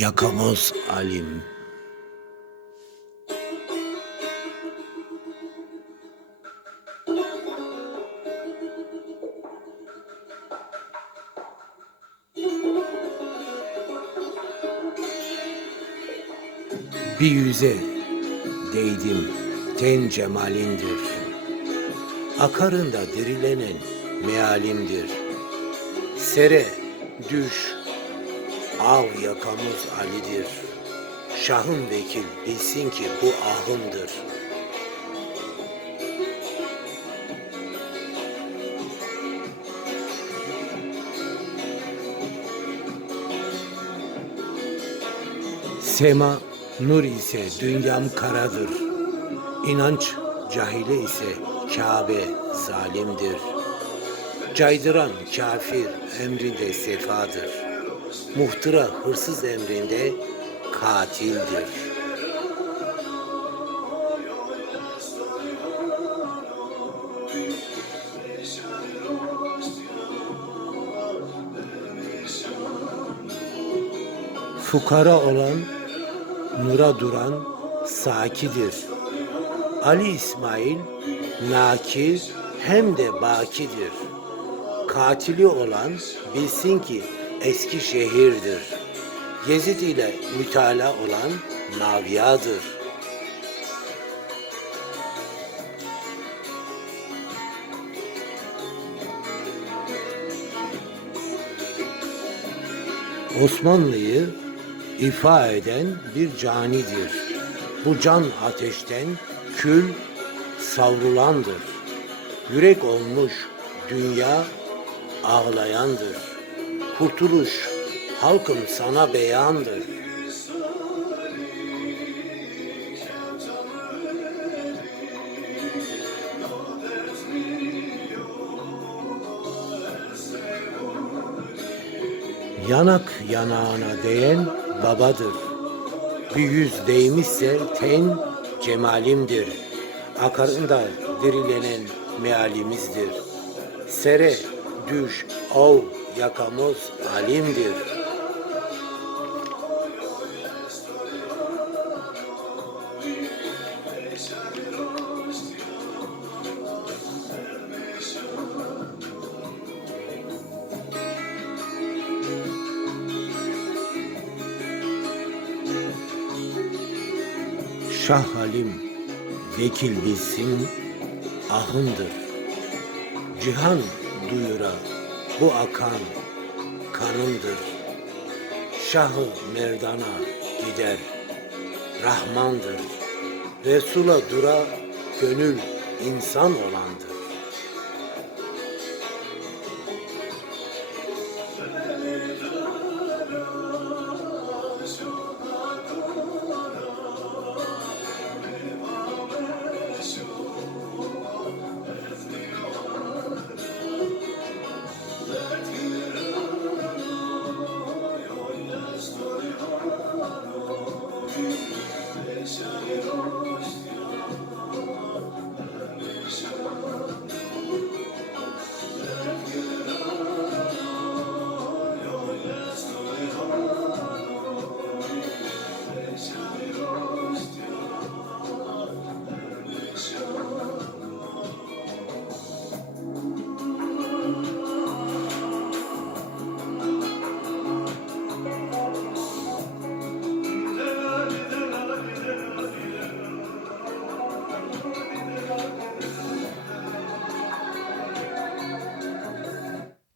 Yakamoz Alim. Bir yüze değdim ten cemalindir. Akarında dirilenen mealimdir. Sere düş Av yakamız Ali'dir. Şahın vekil bilsin ki bu ahımdır. Sema nur ise dünyam karadır. İnanç cahile ise Kabe zalimdir. Caydıran kafir emrinde sefadır. Muhtıra hırsız emrinde katildir. Fukara olan, nura duran sakidir. Ali İsmail nakil hem de bakidir. Katili olan bilsin ki eski şehirdir. Gezid ile mütala olan Naviyadır. Osmanlı'yı ifa eden bir canidir. Bu can ateşten kül savrulandır. Yürek olmuş dünya ağlayandır. Kurtuluş halkım sana beyandır. Yanak yanağına değen babadır. Bir yüz değmişse ten cemalimdir. Akarında dirilenen mealimizdir. Sere, düş, ov, yakamoz alimdir. Şah Halim vekil bilsin ahındır. Cihan duyura bu akan kanındır. Şahı merdana gider Rahmandır. Resul'a dura gönül insan olandır. Jesus.